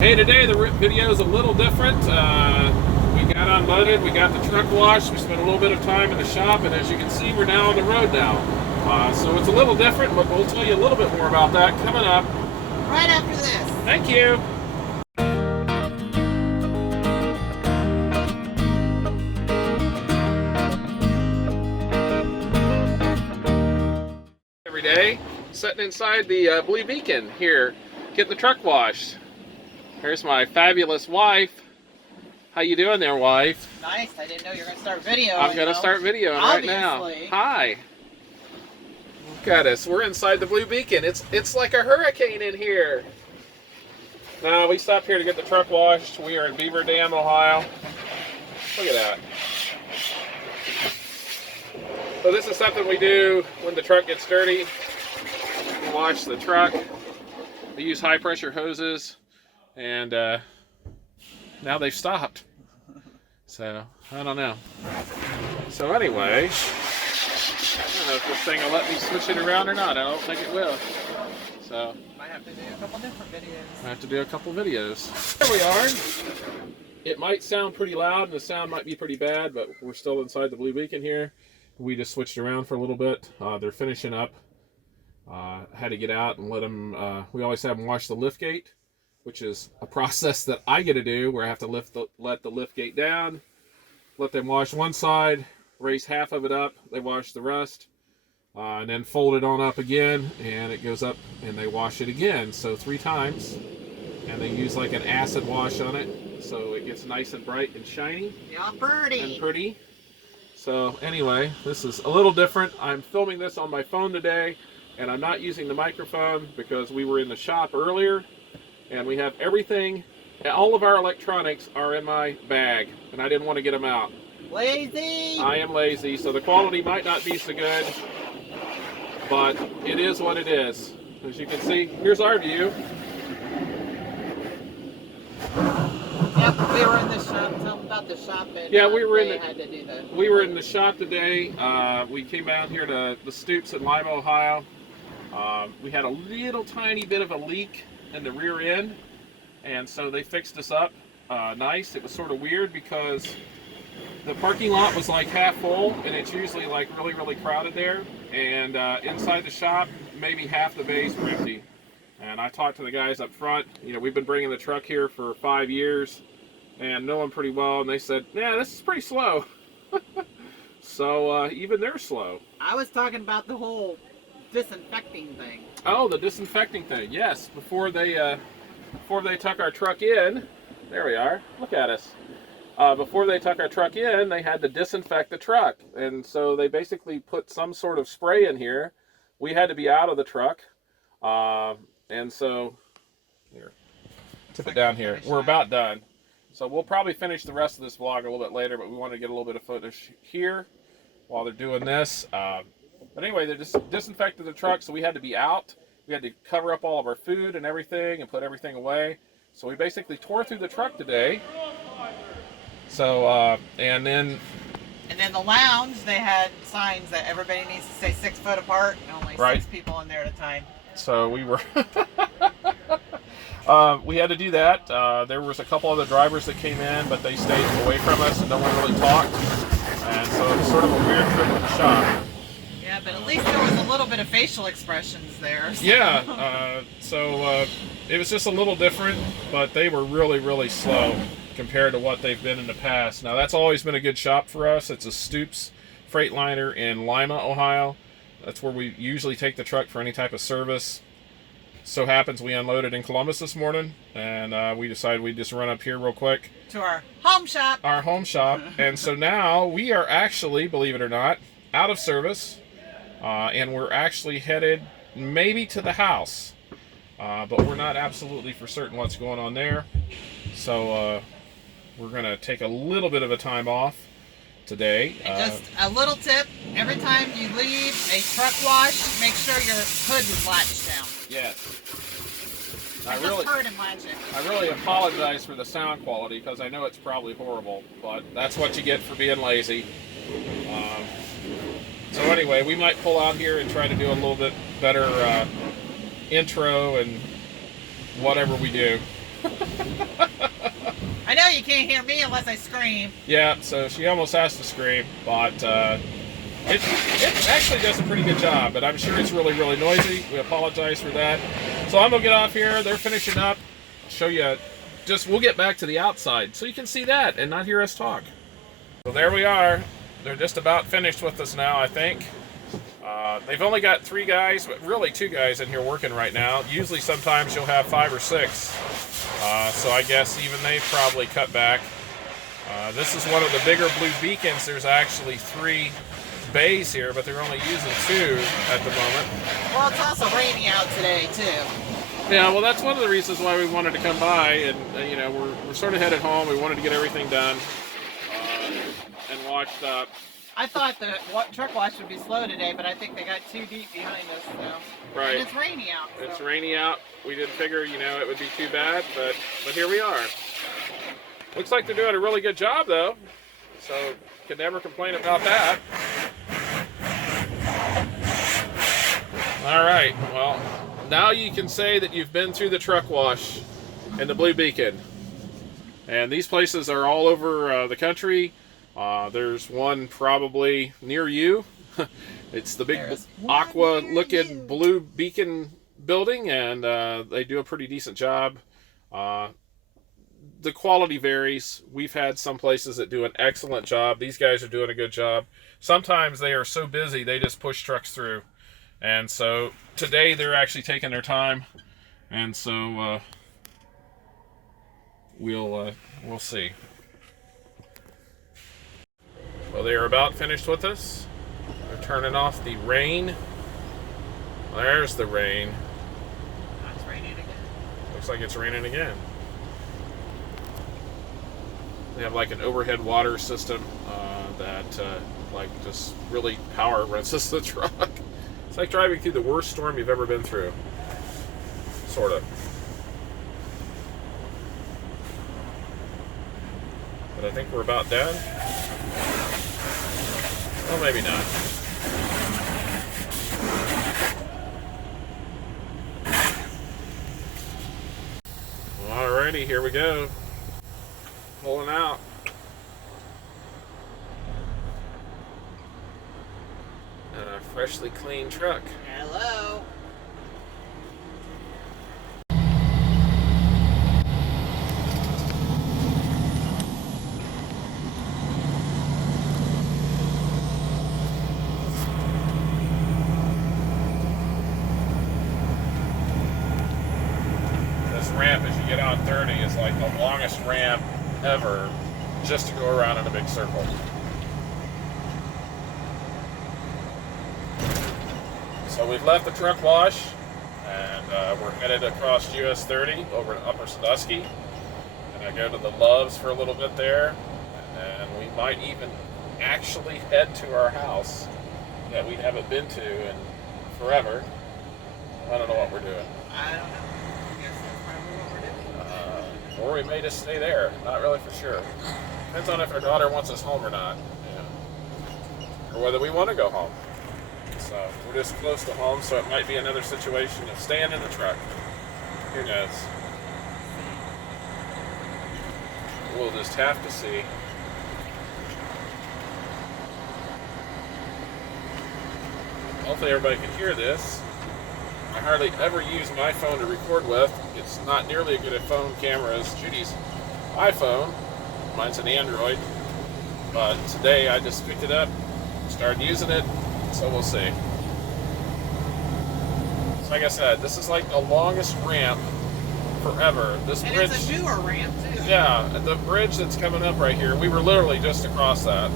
Hey, today the video is a little different. We got unloaded, we got the truck washed, we spent a little bit of time in the shop, and as you can see, we're now on the road now. So it's a little different, but we'll tell you a little bit more about that coming up. Right after this. Thank you. Every day, sitting inside the Blue Beacon here, getting the truck washed. Here's my fabulous wife. How you doing there, wife? Nice. I didn't know you were going to start videoing. I'm going to start videoing right now. Hi. Look at us. We're inside the Blue Beacon. It's like a hurricane in here. Now, we stopped here to get the truck washed. We are in Beaver Dam, Ohio. Look at that. So this is something we do when the truck gets dirty. We wash the truck. We use high pressure hoses. And now they've stopped. So, I don't know. So anyway, I don't know if this thing will let me switch it around or not. I don't think it will. So, Might have to do a couple different videos. I have to do a couple videos. There we are. It might sound pretty loud and the sound might be pretty bad, but we're still inside the Blue Beacon here. We just switched around for a little bit. They're finishing up. Had to get out and let them, we always have them wash the lift gate, which is a process that I get to do where I have to let the lift gate down, let them wash one side, raise half of it up, they wash the rest, and then fold it on up again, and it goes up and they wash it again. So 3 times, and they use like an acid wash on it, so it gets nice and bright and shiny. Yeah, pretty. So anyway, this is a little different. I'm filming this on my phone today, and I'm not using the microphone because we were in the shop earlier. And we have everything, all of our electronics are in my bag, and I didn't want to get them out. Lazy! I am lazy, so the quality might not be so good, but it is what it is. As you can see, here's our view. Yep, we were in the shop. Tell them about the shop. And, yeah, we were in the shop today. We came out here to the Stoops in Lima, Ohio. We had a little tiny bit of a leak in the rear end, and so they fixed us up nice. It was sort of weird because the parking lot was like half full, and it's usually like really crowded there, and inside the shop maybe half the bays were empty. And I talked to the guys up front. You know, we've been bringing the truck here for 5 years and know them pretty well, and they said, yeah, this is pretty slow. So even they're slow. I was talking about the whole disinfecting thing. Oh, the disinfecting thing. Yes, before they took our truck in, there we are. Look at us. Before they took our truck in, they had to disinfect the truck, and so they basically put some sort of spray in here. We had to be out of the truck, and so here, tip it down here. We're about done, so we'll probably finish the rest of this vlog a little bit later. But we want to get a little bit of footage here while they're doing this. But anyway, they just disinfected the truck, so we had to be out. We had to cover up all of our food and everything and put everything away. So we basically tore through the truck today. So, and then the lounge, they had signs that everybody needs to stay 6 foot apart and only 6 people in there at a time. So we were, we had to do that. There was a couple other drivers that came in, but they stayed away from us and no one really talked. And so it was sort of a weird trip to the shop. Yeah, but at least there was a little bit of facial expressions there. So. Yeah, so it was just a little different, but they were really slow compared to what they've been in the past. Now, that's always been a good shop for us. It's a Stoops Freightliner in Lima, Ohio. That's where we usually take the truck for any type of service. So happens we unloaded in Columbus this morning, and we decided we'd just run up here real quick. To our home shop. Our home shop. And so now we are actually, believe it or not, out of service. And we're actually headed maybe to the house, but we're not absolutely for certain what's going on there. So we're going to take a little bit of a time off today. And just a little tip, every time you leave a truck wash, make sure your hood is latched down. Yes. I really apologize for the sound quality because I know it's probably horrible, but that's what you get for being lazy. So anyway, we might pull out here and try to do a little bit better intro and whatever we do. I know you can't hear me unless I scream. Yeah, so she almost has to scream, but it actually does a pretty good job, but I'm sure it's really, really noisy. We apologize for that. So I'm going to get off here. They're finishing up. I'll show you. We'll get back to the outside so you can see that and not hear us talk. So there we are. They're just about finished with us now, I think. They've only got 3 guys, but really 2 guys in here working right now. Usually sometimes you'll have 5 or 6. So I guess even they probably cut back. This is one of the bigger blue beacons. There's actually 3 bays here, but they're only using 2 at the moment. Well, it's also rainy out today, too. Yeah, well, that's one of the reasons why we wanted to come by. And, you know, we're sort of headed home. We wanted to get everything done and washed up. I thought the truck wash would be slow today, but I think they got too deep behind us. So. Right. And it's rainy out. So. It's rainy out. We didn't figure, you know, it would be too bad, but here we are. Looks like they're doing a really good job, though. So, can never complain about that. All right. Well, now you can say that you've been through the truck wash in the Blue Beacon. And these places are all over the country. There's one probably near you. It's the big aqua-looking Blue Beacon building, and they do a pretty decent job. The quality varies. We've had some places that do an excellent job. These guys are doing a good job. Sometimes they are so busy they just push trucks through. And so today they're actually taking their time. And so we'll see. Well, they are about finished with us. They're turning off the rain. There's the rain. It's raining again. Looks like it's raining again. They have like an overhead water system that like just really power runs the truck. It's like driving through the worst storm you've ever been through. Sort of. But I think we're about done. Well, maybe not. Alrighty, here we go. Pulling out. And a freshly clean truck. Hello. Ramp as you get on 30 is like the longest ramp ever just to go around in a big circle. So we've left the truck wash and we're headed across US 30 over to Upper Sandusky, and I go to the Loves for a little bit there, and we might even actually head to our house that we haven't been to in forever. I don't know what we're doing. I don't know. Or we may just stay there. Not really for sure. Depends on if our daughter wants us home or not. Yeah. Or whether we want to go home. So we're just close to home, so it might be another situation of staying in the truck. Who knows? We'll just have to see. Hopefully everybody can hear this. I hardly ever use my phone to record with. It's not nearly a good a phone camera as Judy's iPhone. Mine's an Android. But today I just picked it up, started using it, so we'll see. So like I said, this is like the longest ramp forever. This and bridge, it's a newer ramp too. Yeah, the bridge that's coming up right here, we were literally just across that.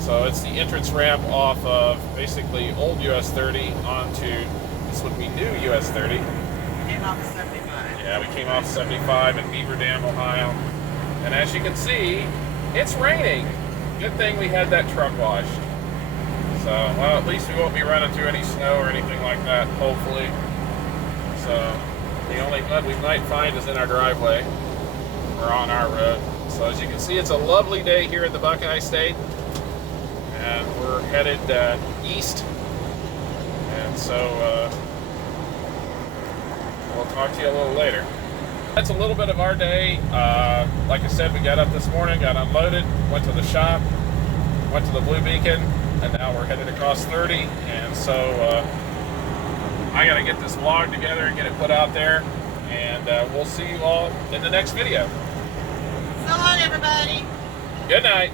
So it's the entrance ramp off of basically old US 30 onto this would be new US 30. Came off 75. Yeah, we came off 75 in Beaver Dam, Ohio. And as you can see, it's raining. Good thing we had that truck washed. So, well, at least we won't be running through any snow or anything like that, hopefully. So, the only mud we might find is in our driveway or on our road. So as you can see, it's a lovely day here in the Buckeye State. And we're headed east. And so, we'll talk to you a little later. That's a little bit of our day. Like I said, we got up this morning, got unloaded, went to the shop, went to the Blue Beacon, and now we're headed across 30. And so I got to get this vlog together and get it put out there. And we'll see you all in the next video. So long, everybody. Good night.